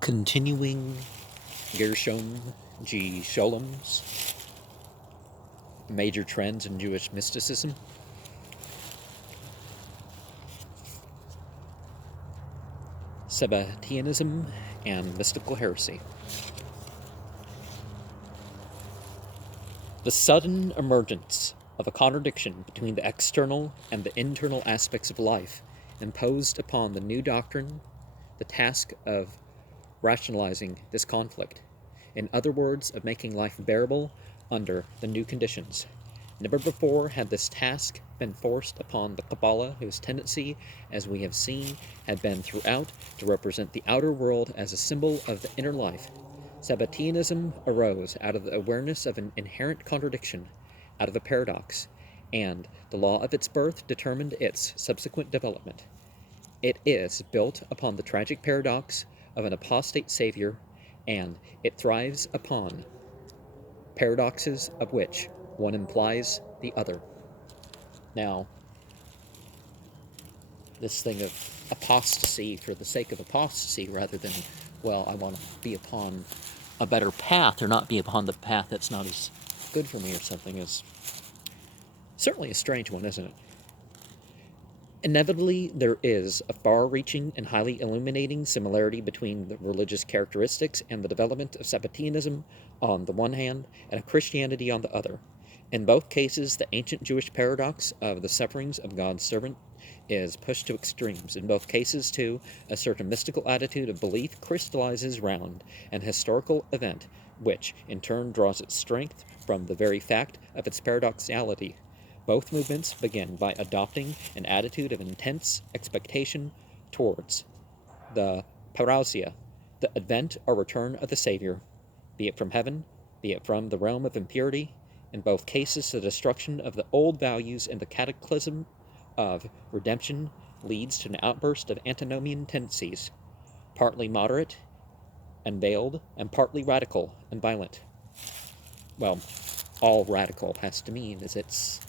Continuing Gershom G. Scholem's Major Trends in Jewish Mysticism. Sabbatianism and Mystical Heresy. The sudden emergence of a contradiction between the external and the internal aspects of life imposed upon the new doctrine the task of rationalizing this conflict. In other words, of making life bearable under the new conditions. Never before had this task been forced upon the Kabbalah, whose tendency, as we have seen, had been throughout to represent the outer world as a symbol of the inner life. Sabbatianism arose out of the awareness of an inherent contradiction, out of a paradox, and the law of its birth determined its subsequent development. It is built upon the tragic paradox of an apostate savior, and it thrives upon paradoxes of which one implies the other. Now, this thing of apostasy for the sake of apostasy rather than, well, I want to be upon a better path or not be upon the path that's not as good for me or something is certainly a strange one, isn't it? Inevitably, there is a far-reaching and highly illuminating similarity between the religious characteristics and the development of Sabbatianism on the one hand, and of Christianity on the other. In both cases, the ancient Jewish paradox of the sufferings of God's servant is pushed to extremes. In both cases, too, a certain mystical attitude of belief crystallizes round an historical event, which, in turn, draws its strength from the very fact of its paradoxality. Both movements begin by adopting an attitude of intense expectation towards the parousia, the advent or return of the Savior, be it from heaven, be it from the realm of impurity. In both cases, the destruction of the old values and the cataclysm of redemption leads to an outburst of antinomian tendencies, partly moderate and veiled, and partly radical and violent. Well, all radical has to mean is it's,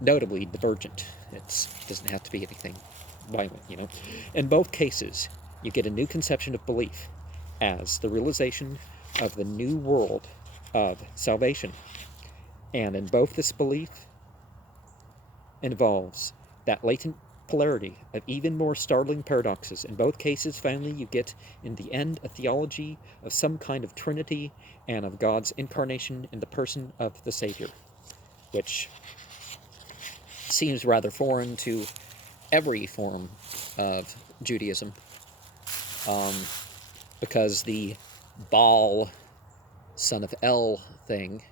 notably divergent. It doesn't have to be anything violent, In both cases, you get a new conception of belief as the realization of the new world of salvation. And in both, this belief involves that latent polarity of even more startling paradoxes. In both cases, finally, you get, in the end, a theology of some kind of Trinity and of God's incarnation in the person of the Savior, which seems rather foreign to every form of Judaism, because the Baal, son of El thing,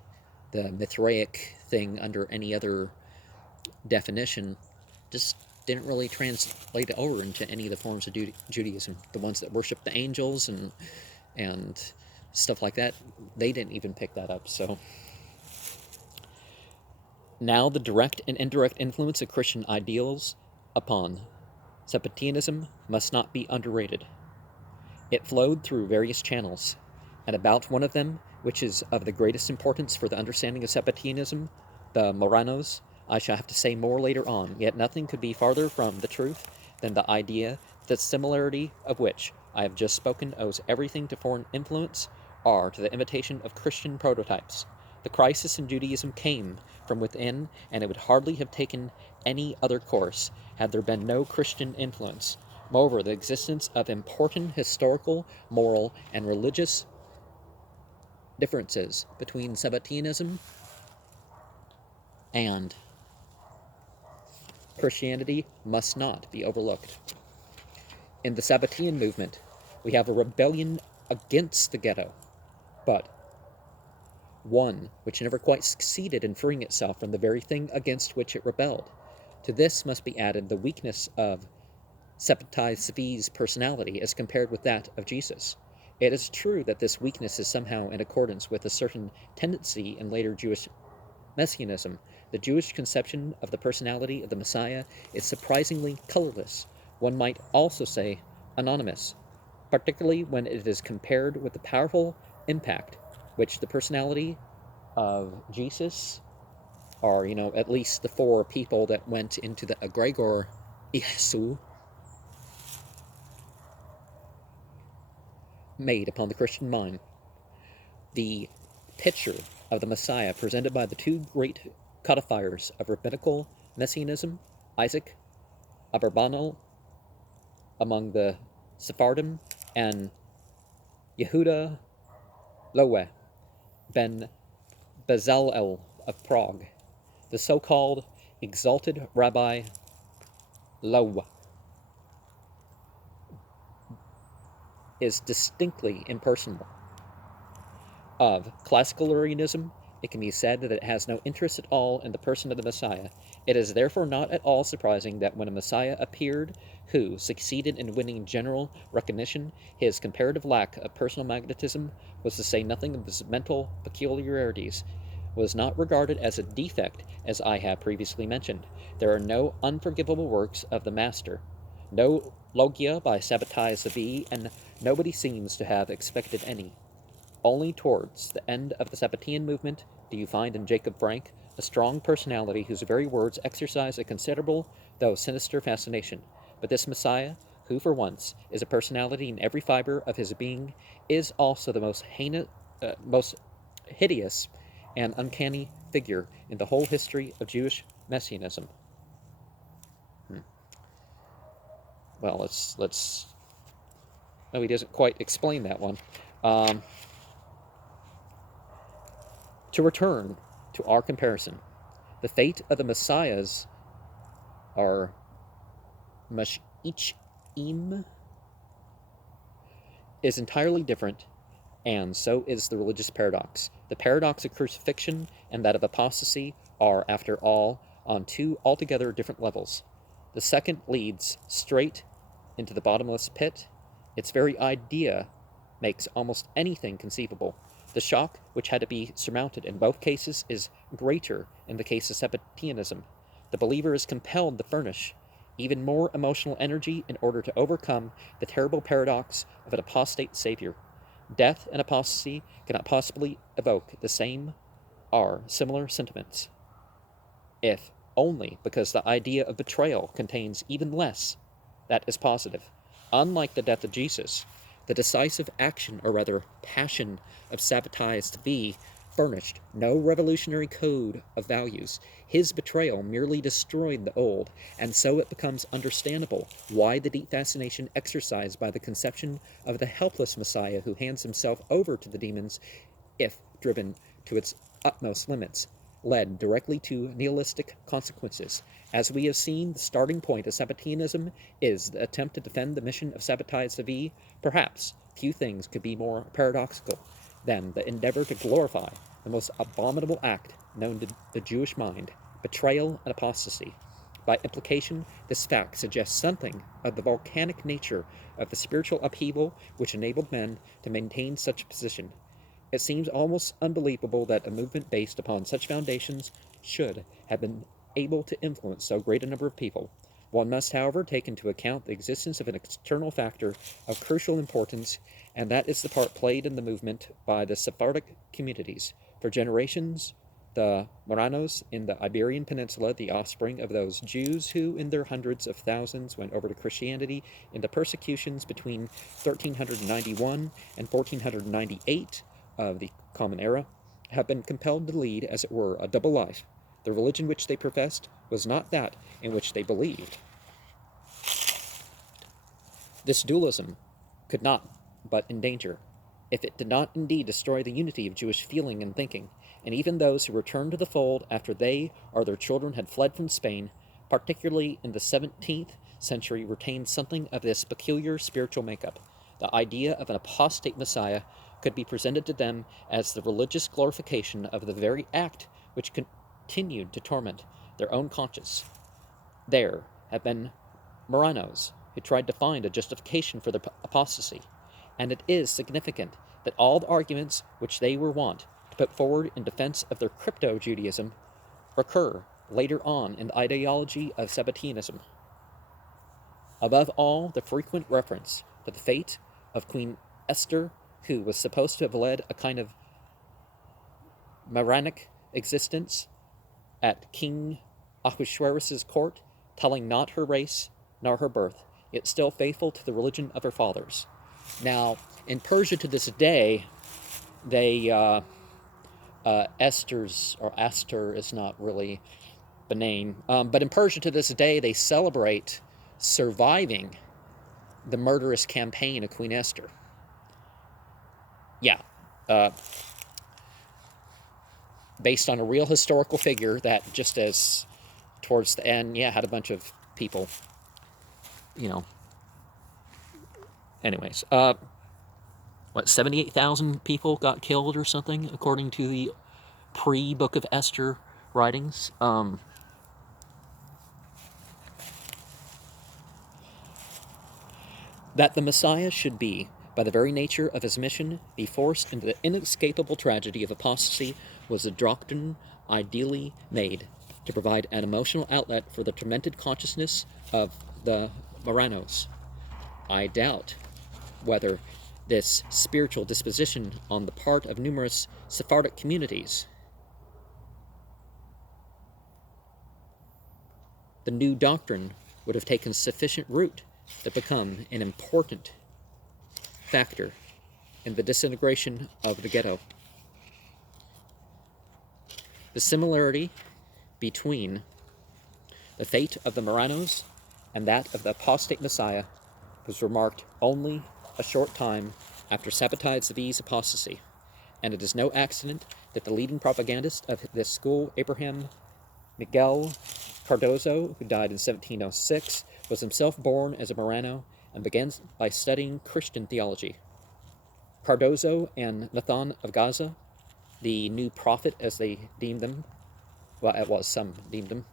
the Mithraic thing under any other definition, just didn't really translate over into any of the forms of Judaism. The ones that worship the angels and stuff like that, they didn't even pick that up. So now the direct and indirect influence of Christian ideals upon Sabbatianism must not be underrated. It flowed through various channels, and about one of them, which is of the greatest importance for the understanding of Sabbatianism, the Moranos, I shall have to say more later on, yet nothing could be farther from the truth than the idea that similarity of which I have just spoken owes everything to foreign influence or to the imitation of Christian prototypes. The crisis in Judaism came from within, and it would hardly have taken any other course had there been no Christian influence. Moreover, the existence of important historical, moral, and religious differences between Sabbatianism and Christianity must not be overlooked. In the Sabbatian movement, we have a rebellion against the ghetto, but one which never quite succeeded in freeing itself from the very thing against which it rebelled. To this must be added the weakness of Sabbatai Tzvi's personality as compared with that of Jesus. It is true that this weakness is somehow in accordance with a certain tendency in later Jewish messianism. The Jewish conception of the personality of the Messiah is surprisingly colorless. One might also say anonymous, particularly when it is compared with the powerful impact which the personality of Jesus, or, at least the four people that went into the egregor Jesu, made upon the Christian mind. The picture of the Messiah presented by the two great codifiers of rabbinical messianism, Isaac Abarbanel among the Sephardim, and Yehuda Loewe ben Bezalel of Prague, the so-called exalted Rabbi Loewe, is distinctly impersonal. Of classical Arianism, it can be said that it has no interest at all in the person of the Messiah. It is therefore not at all surprising that when a Messiah appeared who succeeded in winning general recognition, his comparative lack of personal magnetism, was to say nothing of his mental peculiarities, was not regarded as a defect, as I have previously mentioned. There are no unforgivable works of the Master, no logia by Sabbatianism, and nobody seems to have expected any. Only towards the end of the Sabbatian movement do you find in Jacob Frank a strong personality whose very words exercise a considerable, though sinister, fascination. But this Messiah, who for once is a personality in every fiber of his being, is also the most hideous and uncanny figure in the whole history of Jewish messianism. Well, let's. No, he doesn't quite explain that one. To return to our comparison, the fate of the Messiahs are Mashiachim is entirely different, and so is the religious paradox. The paradox of crucifixion and that of apostasy are, after all, on two altogether different levels. The second leads straight into the bottomless pit. Its very idea makes almost anything conceivable. The shock which had to be surmounted in both cases is greater in the case of Sabbatianism. The believer is compelled to furnish even more emotional energy in order to overcome the terrible paradox of an apostate Savior. Death and apostasy cannot possibly evoke the same or similar sentiments, if only because the idea of betrayal contains even less that is positive. Unlike the death of Jesus, the decisive action, or rather passion, of Sabbatianism furnished no revolutionary code of values. His betrayal merely destroyed the old, and so it becomes understandable why the deep fascination exercised by the conception of the helpless Messiah who hands himself over to the demons, if driven to its utmost limits, led directly to nihilistic consequences. As we have seen, the starting point of Sabbatianism is the attempt to defend the mission of Sabbatianism. Perhaps few things could be more paradoxical than the endeavor to glorify the most abominable act known to the Jewish mind, betrayal and apostasy. By implication, this fact suggests something of the volcanic nature of the spiritual upheaval which enabled men to maintain such a position. It seems almost unbelievable that a movement based upon such foundations should have been able to influence so great a number of people. One must, however, take into account the existence of an external factor of crucial importance, and that is the part played in the movement by the Sephardic communities. For generations, the Marranos in the Iberian Peninsula, the offspring of those Jews who, in their hundreds of thousands, went over to Christianity in the persecutions between 1391 and 1498 of the Common Era, have been compelled to lead, as it were, a double life. The religion which they professed was not that in which they believed. This dualism could not but endanger, if it did not indeed destroy the unity of Jewish feeling and thinking, and even those who returned to the fold after they or their children had fled from Spain, particularly in the 17th century, retained something of this peculiar spiritual makeup. The idea of an apostate Messiah could be presented to them as the religious glorification of the very act which continued to torment their own conscience. There have been Marranos who tried to find a justification for their apostasy, and it is significant that all the arguments which they were wont to put forward in defense of their crypto-Judaism recur later on in the ideology of Sabbatianism. Above all, the frequent reference to the fate of Queen Esther, who was supposed to have led a kind of Marranic existence at King Ahasuerus' court, telling not her race nor her birth, yet still faithful to the religion of her fathers. Now, in Persia to this day, they Esther is not really the name, but in Persia to this day they celebrate surviving the murderous campaign of Queen Esther. Yeah, based on a real historical figure that, just as towards the end, had a bunch of people, Anyways, 78,000 people got killed or something, according to the pre-Book of Esther writings. That the Messiah should be, by the very nature of his mission, be forced into the inescapable tragedy of apostasy was a doctrine ideally made to provide an emotional outlet for the tormented consciousness of the Marranos. I doubt whether this spiritual disposition on the part of numerous Sephardic communities, the new doctrine would have taken sufficient root to become an important factor in the disintegration of the ghetto. The similarity between the fate of the Marranos and that of the apostate Messiah was remarked only a short time after Sabbatianism's apostasy, and it is no accident that the leading propagandist of this school, Abraham Miguel Cardozo, who died in 1706, was himself born as a Marrano and began by studying Christian theology. Cardozo and Nathan of Gaza, the new prophet as they deemed them, some deemed them,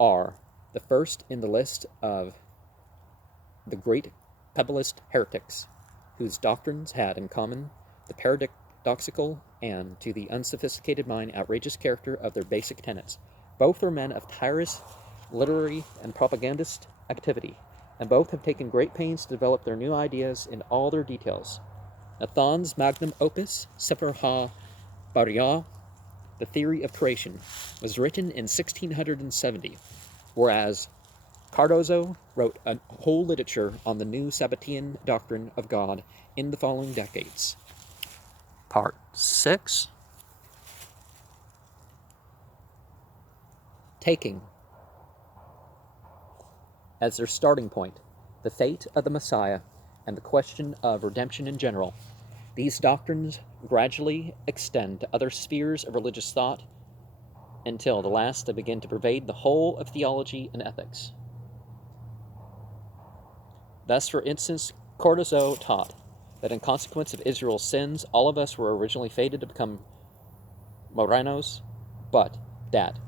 are the first in the list of the great Kabbalist heretics, whose doctrines had in common the paradoxical and, to the unsophisticated mind, outrageous character of their basic tenets. Both are men of tireless literary and propagandist activity, and both have taken great pains to develop their new ideas in all their details. Nathan's magnum opus, Sefer HaBariah, The Theory of Creation, was written in 1670, whereas Cardozo wrote a whole literature on the new Sabbatian doctrine of God in the following decades. Part 6. Taking as their starting point the fate of the Messiah and the question of redemption in general, these doctrines gradually extend to other spheres of religious thought until at last they begin to pervade the whole of theology and ethics. Thus, for instance, Cardozo taught that in consequence of Israel's sins, all of us were originally fated to become Marranos, but that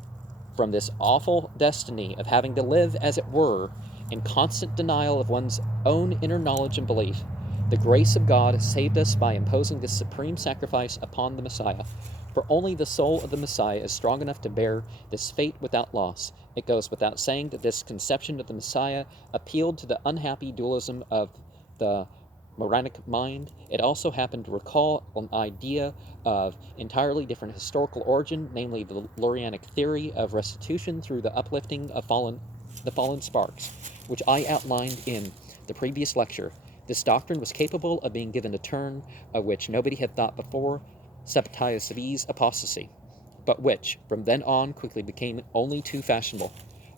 from this awful destiny of having to live, as it were, in constant denial of one's own inner knowledge and belief, the grace of God saved us by imposing this supreme sacrifice upon the Messiah. For only the soul of the Messiah is strong enough to bear this fate without loss. It goes without saying that this conception of the Messiah appealed to the unhappy dualism of the Marranic mind. It also happened to recall an idea of entirely different historical origin, namely the Lurianic theory of restitution through the uplifting of the fallen sparks, which I outlined in the previous lecture. This doctrine was capable of being given a turn of which nobody had thought before, Sabbatianism's apostasy, but which, from then on, quickly became only too fashionable.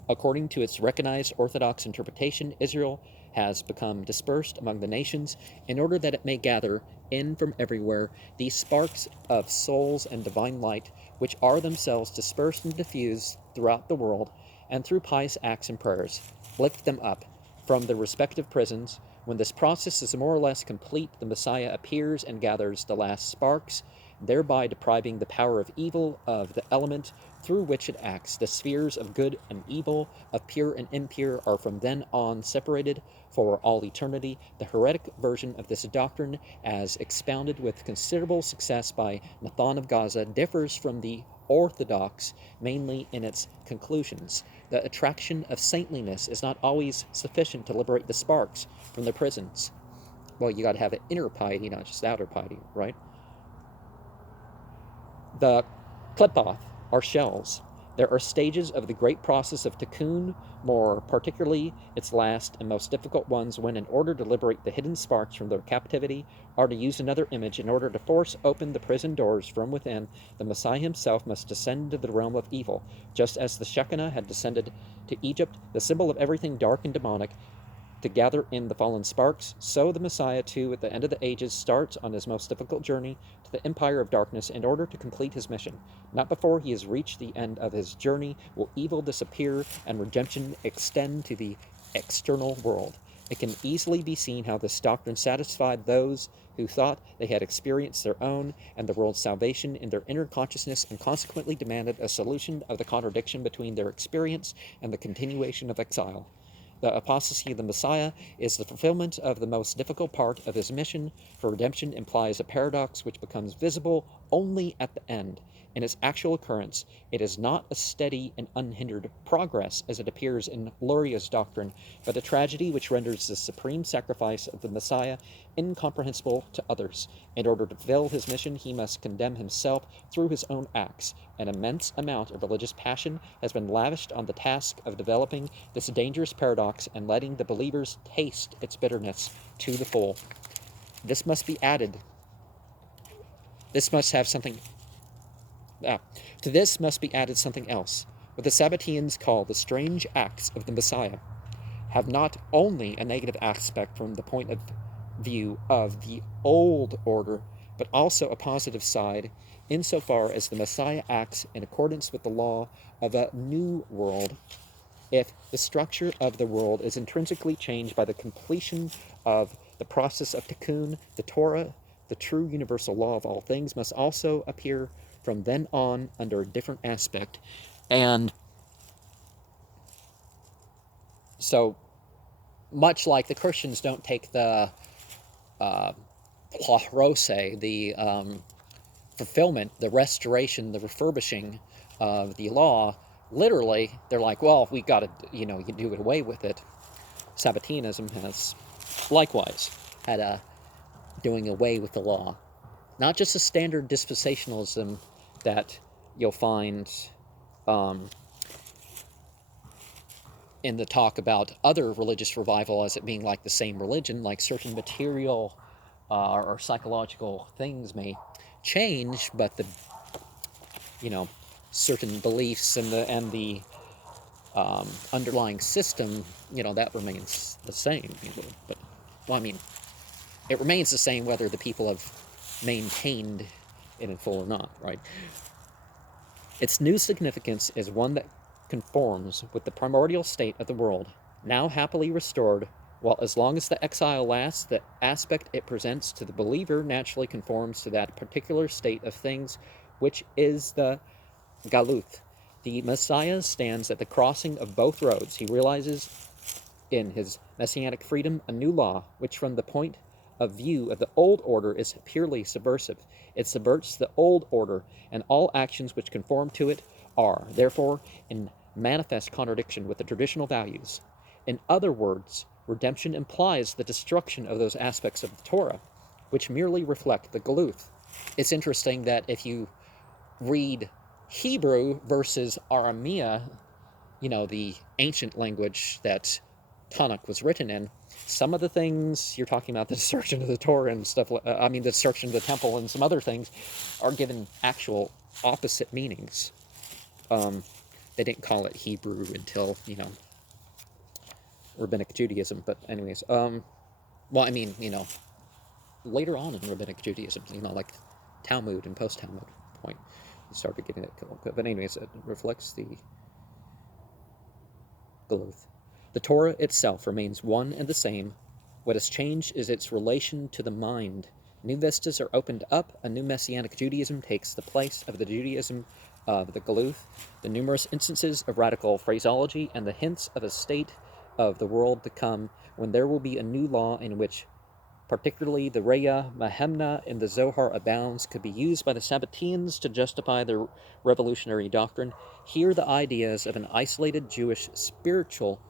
According to its recognized orthodox interpretation, Israel has become dispersed among the nations in order that it may gather in from everywhere these sparks of souls and divine light, which are themselves dispersed and diffused throughout the world, and through pious acts and prayers, lift them up from their respective prisons. When this process is more or less complete, the Messiah appears and gathers the last sparks, thereby depriving the power of evil of the element through which it acts. The spheres of good and evil, of pure and impure, are from then on separated for all eternity. The heretic version of this doctrine, as expounded with considerable success by Nathan of Gaza, differs from the orthodox mainly in its conclusions. The attraction of saintliness is not always sufficient to liberate the sparks from their prisons. Well, you got to have an inner piety, not just outer piety, right? The klepoth are shells There are stages of the great process of tikkun, more particularly its last and most difficult ones, when, in order to liberate the hidden sparks from their captivity, or to use another image, in order to force open the prison doors from within, the Messiah himself must descend to the realm of evil, just as the Shekinah had descended to Egypt, the symbol of everything dark and demonic, to gather in the fallen sparks. So the Messiah, too, at the end of the ages, starts on his most difficult journey to the empire of darkness in order to complete his mission. Not before he has reached the end of his journey will evil disappear and redemption extend to the external world. It can easily be seen how this doctrine satisfied those who thought they had experienced their own and the world's salvation in their inner consciousness, and consequently demanded a solution of the contradiction between their experience and the continuation of exile. The apostasy of the Messiah is the fulfillment of the most difficult part of his mission, for redemption implies a paradox which becomes visible only at the end. In its actual occurrence, it is not a steady and unhindered progress, as it appears in Luria's doctrine, but a tragedy which renders the supreme sacrifice of the Messiah incomprehensible to others. In order to fulfill his mission, he must condemn himself through his own acts. An immense amount of religious passion has been lavished on the task of developing this dangerous paradox and letting the believers taste its bitterness to the full. This must be added. This must have something. To this must be added something else. What the Sabbateans call the strange acts of the Messiah have not only a negative aspect from the point of view of the old order, but also a positive side insofar as the Messiah acts in accordance with the law of a new world. If the structure of the world is intrinsically changed by the completion of the process of tikkun, the Torah, the true universal law of all things, must also appear from then on under a different aspect. And so, much like the Christians don't take the plahrose, the fulfillment, the restoration, the refurbishing of the law, literally, they're like, well, we got to, you do it away with it. Sabbatianism has likewise had a doing away with the law. Not just a standard dispensationalism that you'll find in the talk about other religious revival as it being like the same religion, like certain material or psychological things may change, but the certain beliefs and the underlying system, that remains the same. But it remains the same whether the people have maintained it in full or not, right? Its new significance is one that conforms with the primordial state of the world, now happily restored, while as long as the exile lasts, the aspect it presents to the believer naturally conforms to that particular state of things, which is the galuth. The Messiah stands at the crossing of both roads. He realizes in his messianic freedom a new law, which from the point of view of the old order is purely subversive. It subverts the old order, and all actions which conform to it are, therefore, in manifest contradiction with the traditional values. In other words, redemption implies the destruction of those aspects of the Torah, which merely reflect the galuth. It's interesting that if you read Hebrew versus Aramea, the ancient language that Tanakh was written in, some of the things you're talking about, the destruction of the Torah and stuff, the destruction of the temple and some other things, are given actual opposite meanings. They didn't call it Hebrew until, Rabbinic Judaism, but anyways, later on in Rabbinic Judaism, like Talmud and post-Talmud point, you started getting it. But anyways, it reflects the galuth. The Torah itself remains one and the same. What has changed is its relation to the mind. New vistas are opened up. A new Messianic Judaism takes the place of the Judaism of the galuth. The numerous instances of radical phraseology and the hints of a state of the world to come, when there will be a new law in which particularly the Reya Mahemna in the Zohar abounds, could be used by the Sabbatians to justify their revolutionary doctrine. Here the ideas of an isolated Jewish spiritual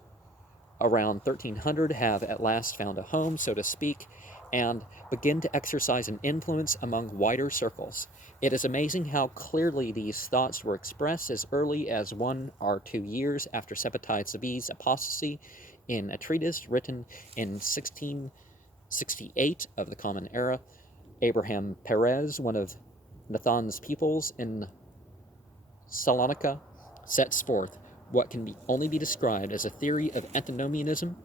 around 1300 have at last found a home, so to speak, and begin to exercise an influence among wider circles. It is amazing how clearly these thoughts were expressed as early as 1 or 2 years after Sabbati's apostasy in a treatise written in 1668 of the Common Era. Abraham Perez, one of Nathan's pupils in Salonika, sets forth what can only be described as a theory of antinomianism.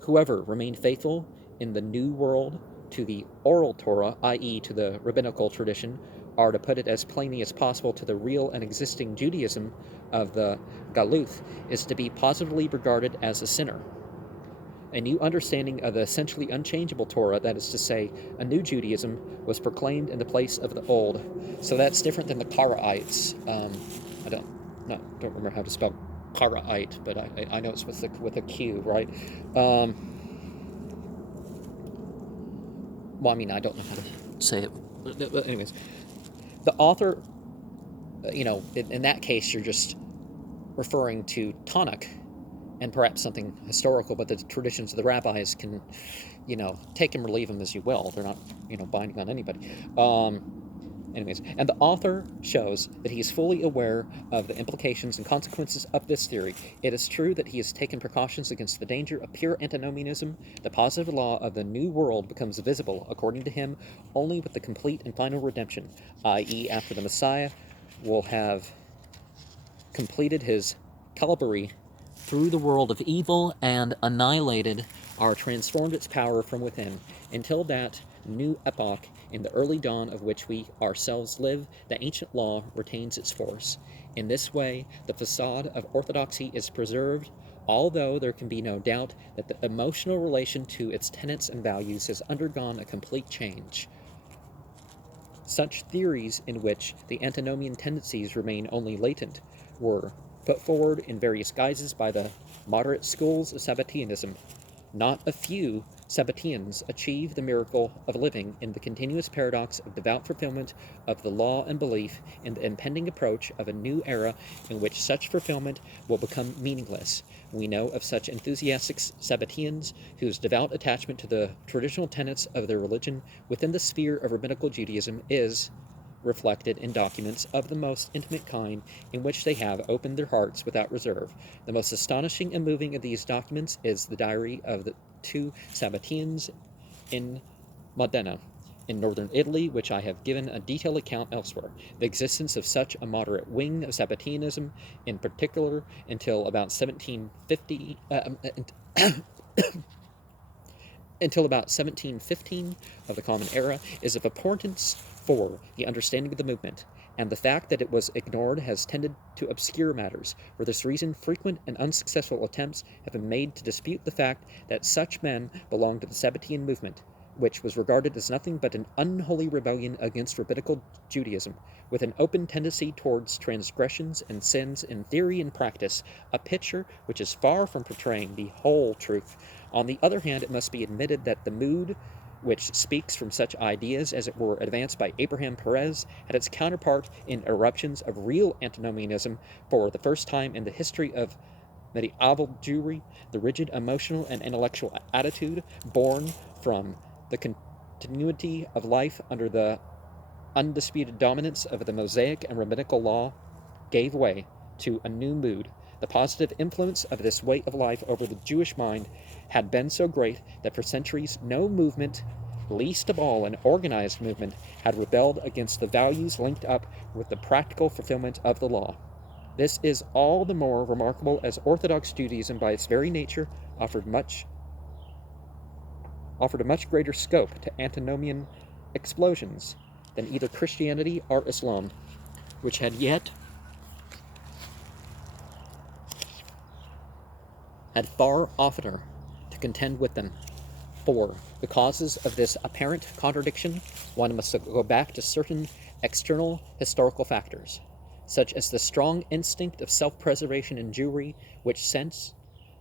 Whoever remained faithful in the New World to the oral Torah, i.e. to the rabbinical tradition, are, to put it as plainly as possible, to the real and existing Judaism of the Galuth, is to be positively regarded as a sinner. A new understanding of the essentially unchangeable Torah, that is to say, a new Judaism, was proclaimed in the place of the old. So that's different than the Karaites. I don't remember how to spell Karaite, but I know it's with a Q, right? Well, I mean, I don't know how to say it. But anyways, the author, in that case, you're just referring to Tanakh, and perhaps something historical, but the traditions of the rabbis can, take them or leave them as you will. They're not, binding on anybody. And the author shows that he is fully aware of the implications and consequences of this theory. It is true that he has taken precautions against the danger of pure antinomianism. The positive law of the New World becomes visible, according to him, only with the complete and final redemption, i.e., after the Messiah will have completed his Calvary through the world of evil and annihilated or transformed its power from within. Until that new epoch, in the early dawn of which we ourselves live, the ancient law retains its force. In this way, the facade of orthodoxy is preserved, although there can be no doubt that the emotional relation to its tenets and values has undergone a complete change. Such theories, in which the antinomian tendencies remain only latent, were put forward in various guises by the moderate schools of Sabbatianism. Not a few Sabbatians achieve the miracle of living in the continuous paradox of devout fulfillment of the law and belief in the impending approach of a new era in which such fulfillment will become meaningless. We know of such enthusiastic Sabbatians whose devout attachment to the traditional tenets of their religion within the sphere of rabbinical Judaism is reflected in documents of the most intimate kind, in which they have opened their hearts without reserve. The most astonishing and moving of these documents is the diary of the 2 Sabbatians in Modena, in northern Italy, which I have given a detailed account elsewhere. The existence of such a moderate wing of Sabbatianism, in particular, until about 1750, until about 1715 of the Common Era, is of importance for the understanding of the movement, and the fact that it was ignored has tended to obscure matters. For this reason, frequent and unsuccessful attempts have been made to dispute the fact that such men belonged to the Sabbatian movement, which was regarded as nothing but an unholy rebellion against rabbinical Judaism, with an open tendency towards transgressions and sins in theory and practice, a picture which is far from portraying the whole truth. On the other hand, it must be admitted that the mood which speaks from such ideas, as it were, advanced by Abraham Perez, had its counterpart in eruptions of real antinomianism. For the first time in the history of medieval Jewry, the rigid emotional and intellectual attitude born from the continuity of life under the undisputed dominance of the Mosaic and rabbinical law gave way to a new mood. The positive influence of this way of life over the Jewish mind had been so great that for centuries no movement, least of all an organized movement, had rebelled against the values linked up with the practical fulfillment of the law. This is all the more remarkable as Orthodox Judaism, by its very nature, offered a much greater scope to antinomian explosions than either Christianity or Islam, which had far oftener to contend with them. For the causes of this apparent contradiction, one must go back to certain external historical factors, such as the strong instinct of self-preservation in Jewry, which sensed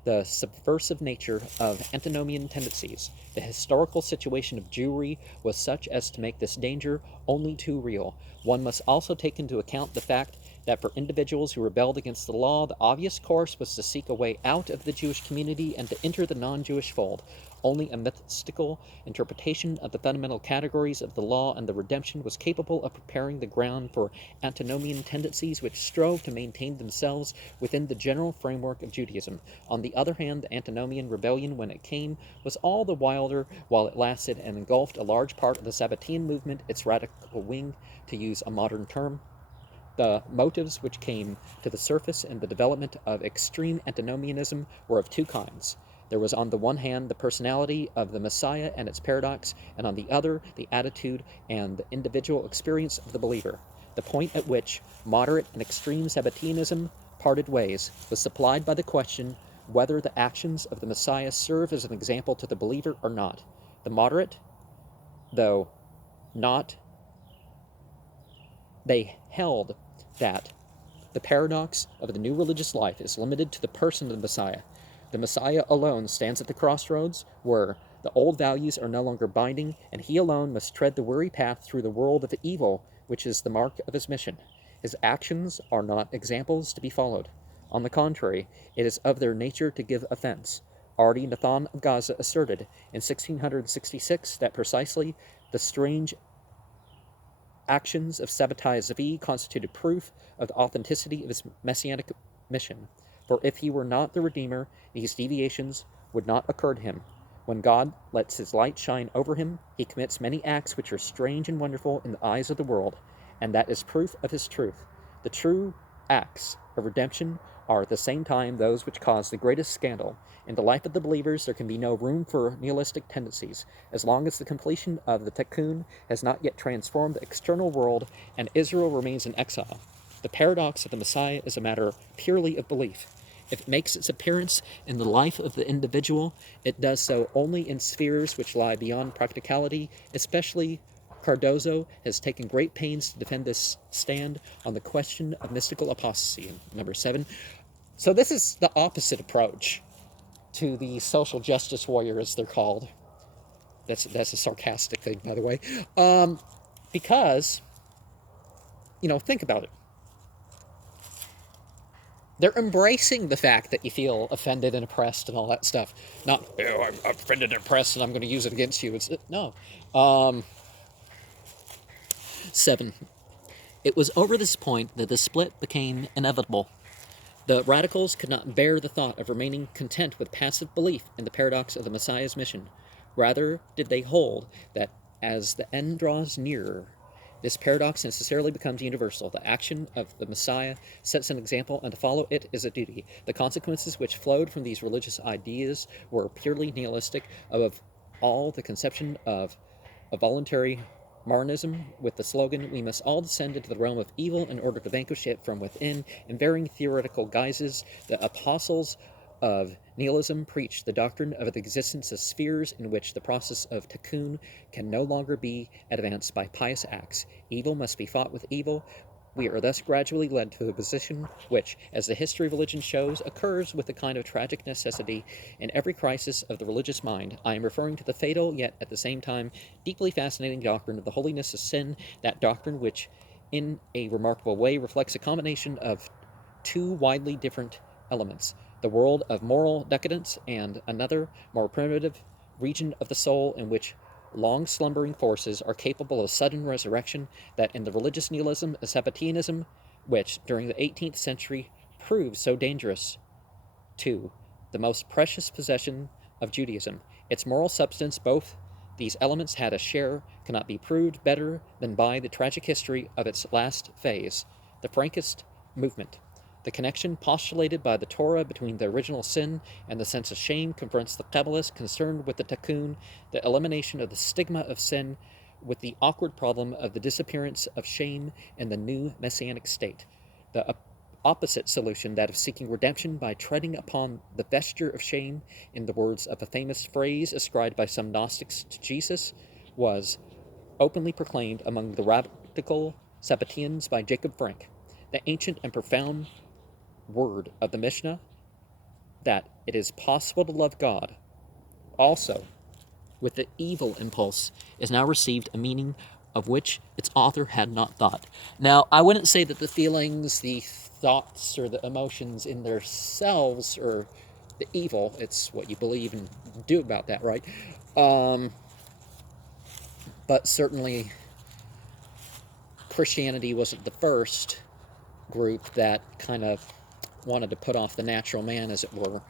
the subversive nature of antinomian tendencies. The historical situation of Jewry was such as to make this danger only too real. One must also take into account the fact that for individuals who rebelled against the law, the obvious course was to seek a way out of the Jewish community and to enter the non-Jewish fold. Only a mystical interpretation of the fundamental categories of the law and the redemption was capable of preparing the ground for antinomian tendencies which strove to maintain themselves within the general framework of Judaism. On the other hand, the antinomian rebellion, when it came, was all the wilder while it lasted and engulfed a large part of the Sabbatian movement, its radical wing, to use a modern term. The motives which came to the surface in the development of extreme antinomianism were of two kinds. There was on the one hand the personality of the Messiah and its paradox, and on the other the attitude and the individual experience of the believer. The point at which moderate and extreme Sabbatianism parted ways was supplied by the question whether the actions of the Messiah serve as an example to the believer or not. The moderate, though not, they held that the paradox of the new religious life is limited to the person of the Messiah. The Messiah alone stands at the crossroads where the old values are no longer binding, and he alone must tread the weary path through the world of evil, which is the mark of his mission. His actions are not examples to be followed. On the contrary, it is of their nature to give offense. Already Nathan of Gaza asserted in 1666 that precisely the strange actions of Sabbatai Zvi constituted proof of the authenticity of his messianic mission. For if he were not the Redeemer, these deviations would not occur to him. When God lets his light shine over him, he commits many acts which are strange and wonderful in the eyes of the world, and that is proof of his truth. The true acts of redemption are at the same time those which cause the greatest scandal. In the life of the believers, there can be no room for nihilistic tendencies, as long as the completion of the Tikkun has not yet transformed the external world and Israel remains in exile. The paradox of the Messiah is a matter purely of belief. If it makes its appearance in the life of the individual, it does so only in spheres which lie beyond practicality. Especially Cardozo has taken great pains to defend this stand on the question of mystical apostasy. Number 7. So this is the opposite approach to the social justice warrior, as they're called. That's a sarcastic thing, by the way. Because, think about it. They're embracing the fact that you feel offended and oppressed and all that stuff. Not, I'm offended and oppressed and I'm going to use it against you. No. 7. It was over this point that the split became inevitable. The radicals could not bear the thought of remaining content with passive belief in the paradox of the Messiah's mission. Rather did they hold that as the end draws nearer, this paradox necessarily becomes universal. The action of the Messiah sets an example, and to follow it is a duty. The consequences which flowed from these religious ideas were purely nihilistic. Above all, the conception of a voluntary Marnism with the slogan, "We must all descend into the realm of evil in order to vanquish it from within." In varying theoretical guises, the apostles of nihilism preached the doctrine of the existence of spheres in which the process of tikkun can no longer be advanced by pious acts. Evil must be fought with evil. We are thus gradually led to a position which, as the history of religion shows, occurs with a kind of tragic necessity in every crisis of the religious mind. I am referring to the fatal, yet at the same time deeply fascinating doctrine of the holiness of sin, that doctrine which in a remarkable way reflects a combination of two widely different elements: the world of moral decadence and another, more primitive region of the soul in which long slumbering forces are capable of sudden resurrection. That in the religious nihilism of Sabbatianism, which during the 18th century proved so dangerous to the most precious possession of Judaism, its moral substance, both these elements had a share, cannot be proved better than by the tragic history of its last phase, the Frankist movement. The connection postulated by the Torah between the original sin and the sense of shame confronts the Kabbalists concerned with the tikkun, the elimination of the stigma of sin, with the awkward problem of the disappearance of shame in the new messianic state. The opposite solution, that of seeking redemption by treading upon the vesture of shame, in the words of a famous phrase ascribed by some Gnostics to Jesus, was openly proclaimed among the radical Sabbatians by Jacob Frank. The ancient and profound word of the Mishnah, that it is possible to love God also with the evil impulse, is now received a meaning of which its author had not thought. Now, I wouldn't say that the feelings, the thoughts, or the emotions in themselves are the evil. It's what you believe and do about that, right? But certainly Christianity wasn't the first group that kind of wanted to put off the natural man, as it were.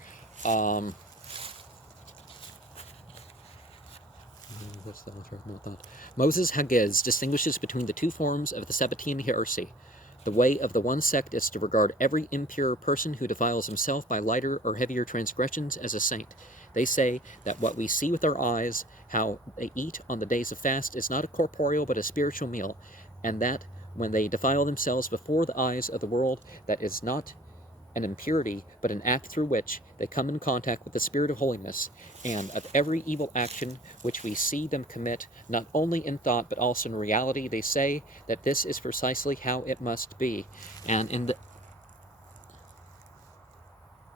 Moses Hagez distinguishes between the two forms of the Sabbatian heresy. The way of the one sect is to regard every impure person who defiles himself by lighter or heavier transgressions as a saint. They say that what we see with our eyes, how they eat on the days of fast, is not a corporeal but a spiritual meal, and that when they defile themselves before the eyes of the world, that is not an impurity, but an act through which they come in contact with the spirit of holiness, and of every evil action which we see them commit, not only in thought but also in reality, they say that this is precisely how it must be, and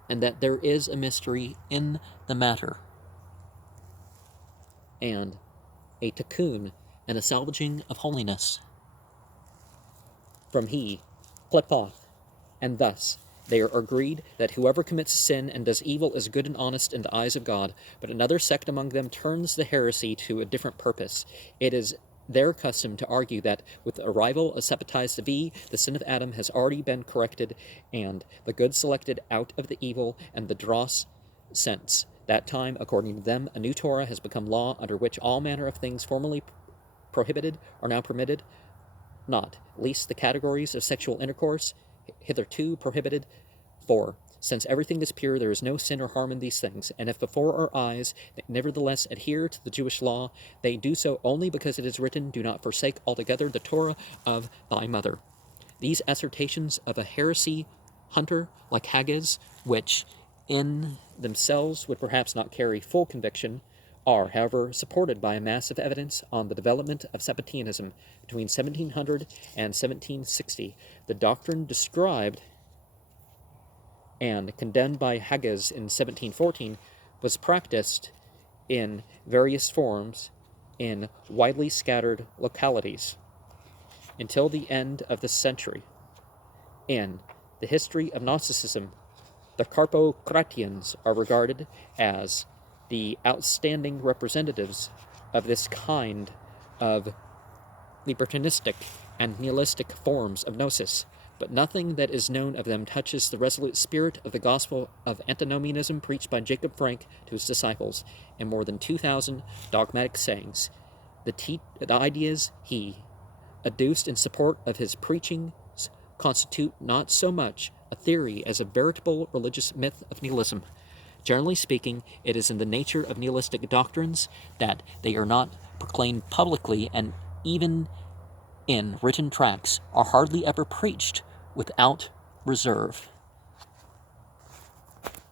that there is a mystery in the matter, and a tikkun, and a salvaging of holiness from he, klepoth, and thus they are agreed that whoever commits sin and does evil is good and honest in the eyes of God, but another sect among them turns the heresy to a different purpose. It is their custom to argue that with the arrival of Sabbatianism, the sin of Adam has already been corrected, and the good selected out of the evil, and the dross since that time, according to them, a new Torah has become law, under which all manner of things formerly prohibited are now permitted, not least the categories of sexual intercourse, hitherto prohibited. For since everything is pure, there is no sin or harm in these things, and if before our eyes they nevertheless adhere to the Jewish law, they do so only because it is written, do not forsake altogether the Torah of thy mother. These assertions of a heresy hunter like Hagez, which in themselves would perhaps not carry full conviction, are, however, supported by a mass of evidence on the development of Sabbatianism between 1700 and 1760. The doctrine described and condemned by Hagez in 1714 was practiced in various forms in widely scattered localities until the end of the century. In the history of Gnosticism, the Carpocratians are regarded as the outstanding representatives of this kind of libertinistic and nihilistic forms of gnosis, but nothing that is known of them touches the resolute spirit of the gospel of antinomianism preached by Jacob Frank to his disciples in more than 2,000 dogmatic sayings. The ideas he adduced in support of his preachings constitute not so much a theory as a veritable religious myth of nihilism. Generally speaking, it is in the nature of nihilistic doctrines that they are not proclaimed publicly, and even in written tracts are hardly ever preached without reserve.